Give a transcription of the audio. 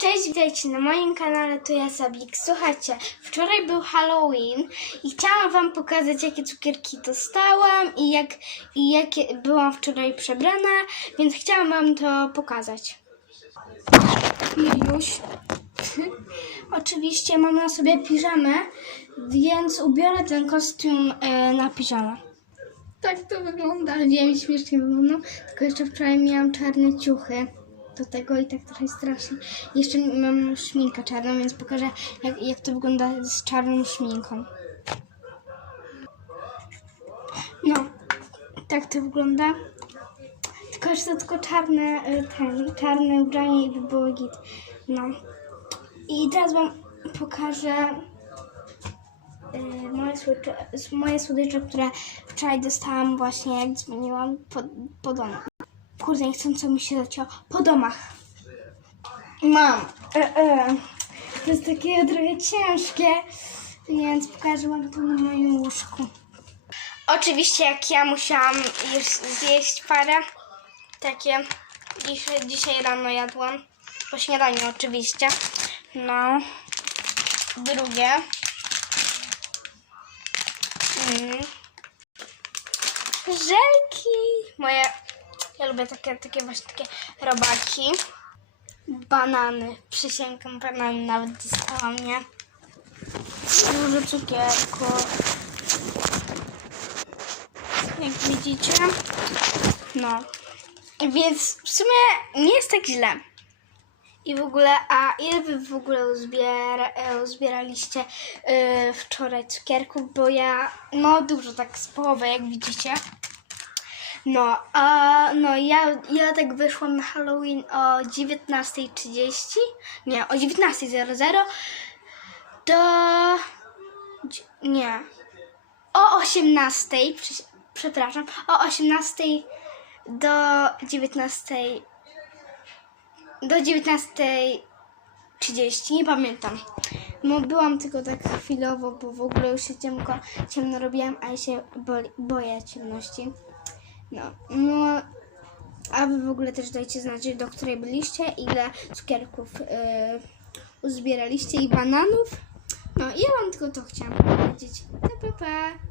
Cześć, witajcie na moim kanale, to ja Sabik. Słuchajcie, wczoraj był Halloween i chciałam wam pokazać, jakie cukierki dostałam i jak i jakie byłam wczoraj przebrana, więc chciałam wam to pokazać. Już. Oczywiście mam na sobie piżamę, więc ubiorę ten kostium e, na piżamę. Tak to wygląda. Wiem, śmiesznie wygląda. Tylko jeszcze wczoraj miałam czarne ciuchy do tego i tak trochę strasznie. Jeszcze mam szminkę czarną, więc pokażę jak, jak to wygląda z czarną szminką. No, tak to wygląda. Tylko, że to tylko czarne, y, ten, czarne ubranie i by było git. No. I teraz wam pokażę y, moje, słodycze, moje słodycze, które wczoraj dostałam właśnie jak dzwoniłam po, po domach. Kurde, niechcąco mi się zacięło. Po domach. Mam. E, e. To jest takie trochę ciężkie, więc pokażę wam to na moim łóżku. Oczywiście jak ja musiałam już zjeść parę, takie dzisiaj, dzisiaj rano jadłam. Po śniadaniu oczywiście. No. Drugie. Mm. Żelki. Moje, ja lubię takie, takie właśnie takie robaki. Banany. Przysięgam, banany nawet dostałam, nie? Dużo cukierku. Jak widzicie. No. Więc w sumie nie jest tak źle. I w ogóle, a ile wy w ogóle uzbiera, uzbieraliście e, wczoraj cukierków? Bo ja, no dużo, tak z połowy, jak widzicie. No, a no ja, ja tak wyszłam na Halloween o 19.30, nie, o 19.00 do, nie, o 18.00, prze- przepraszam, o 18.00 do 19.00 do 19.30, nie pamiętam. No byłam tylko tak chwilowo, bo w ogóle już się ciemko, ciemno robiłam, a ja się boję ciemności. No, no, a wy w ogóle też dajcie znać, do której byliście, ile cukierków yy, uzbieraliście i bananów. No i ja wam tylko to chciałam powiedzieć. Pa, pa, pa.